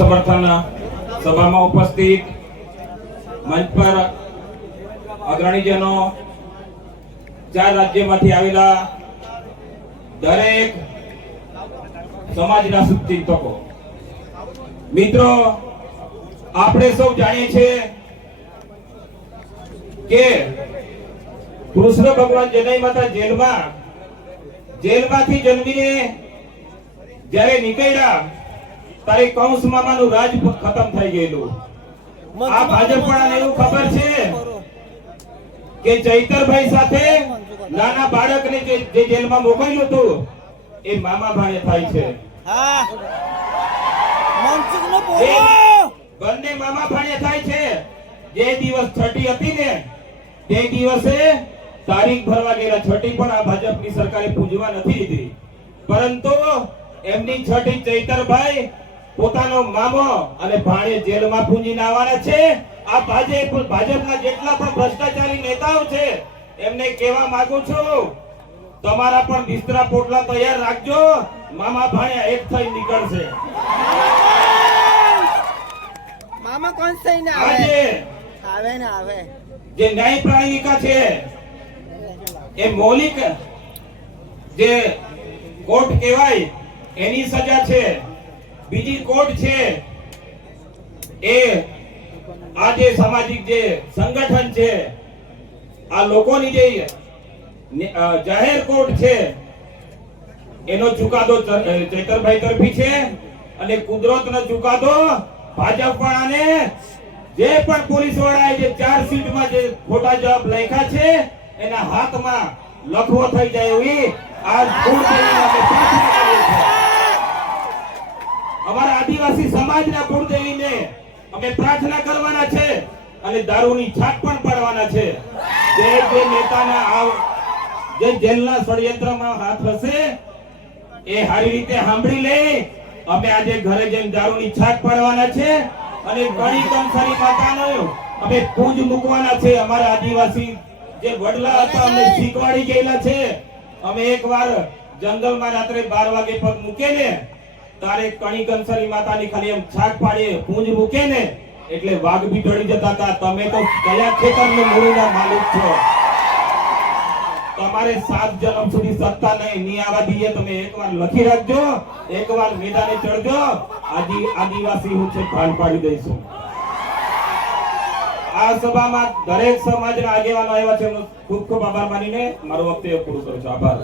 સમર્થન સભામાં ઉપસ્થિત મંચ પર અગ્રણીજનો, 4 રાજ્યમાંથી આવેલા દરેક સમાજના શુભચિંતકો, મિત્રો, આપણે સૌ જાણીએ છીએ કે કૃષ્ણ ભગવાન જનઈ માતા જેલમાંથી જન્મીને જ્યારે નીકળ્યા તારે કંસ મામાનું રાજ ખતમ થઈ ગયેલું. આ ભાજપવાળાને એવું ખબર છે કે ચૈતરભાઈ સાથે નાના બાળકને જે જેલમાં મોકલ્યું હતું એ મામા ભાણે થાય છે. બંને મામા ભાણે થાય છે. જે દિવસ છઠ્ઠી હતી ને તે દિવસે તારીખ ભરવા ગયેલા. છઠ્ઠી પણ આ ભાજપની સરકારે પૂજવા નથી દીધી, પરંતુ એમની છઠ્ઠી ચૈતરભાઈ પોતાનો મામો અને ભાણે જેલમાં પૂંજીને આવવાના છે. આ ભાજપના જેટલા પણ ભ્રષ્ટાચારી નેતાઓ છે એમને કહેવા માંગુ છું, તમારા પણ બિસ્તરા પોટલા તૈયાર રાખજો. મામા ભાણે એક થઈ નીકળશે. મામા કોણ થઈને આવે ને આવે જે ન્યાય પ્રાણિકા છે એ મૌલિક જે કોર્ટ કહેવાય એની સજા છે. બીજી કોર્ટ છે એ આ જે સામાજિક જે સંગઠન છે, આ લોકોની જે જાહેર કોર્ટ છે એનો ચુકાદો ચૈતરભાઈ તરફી છે, અને કુદરતનો ચુકાદો ભાજપવાળાને જે પણ પોલીસ વાળાએ જે ચાર્જશીટમાં જે ખોટા જવાબ લખ્યા છે એના હાથમાં લખવો થઈ જાય એવી આ અમારા આદિવાસી સમાજના કુળદેવીને અમે પ્રાર્થના કરવાના છે અને દારૂની છાપ પણ પાડવાના છે. જે નેતાના જે જેલના ષડયંત્રમાં હાથ હશે એ સારી રીતે સાંભળી લે. અમે આજે ઘરે જઈને દારૂની છાપ પાડવાના છે અને ઘણી કંસારી માતાનો અમે પૂજ મૂકવાના છે. અમારા આદિવાસી જે વડલા હતા અમને શીખવાડી ગયેલા છે. અમે એકવાર જંગલમાં રાત્રે 12 વાગે પગ મૂકે ને તારે કણી કંસારી માતાની ખાલી એમ છાક પાડીએ પૂંજ મૂકે ને એટલે વાઘ બી ડરી જતા હતા. તમે તો કયા ખેતરનો મૂળના માલિક છો? તમારે 7 જન્મ સુધી સત્તા નહીં આવવા દઈએ. તમે એકવાર લખી રાખજો, એકવાર મેદાને ચડજો. આદિવાસી હું છે ભાન પાડી દઈશું. આ સભામાં દરેક સમાજના આગેવાનો આવ્યા છે. ખૂબ ખૂબ આભાર માનીને મારું વક્તવ્ય પૂરું કરું છું. આભાર.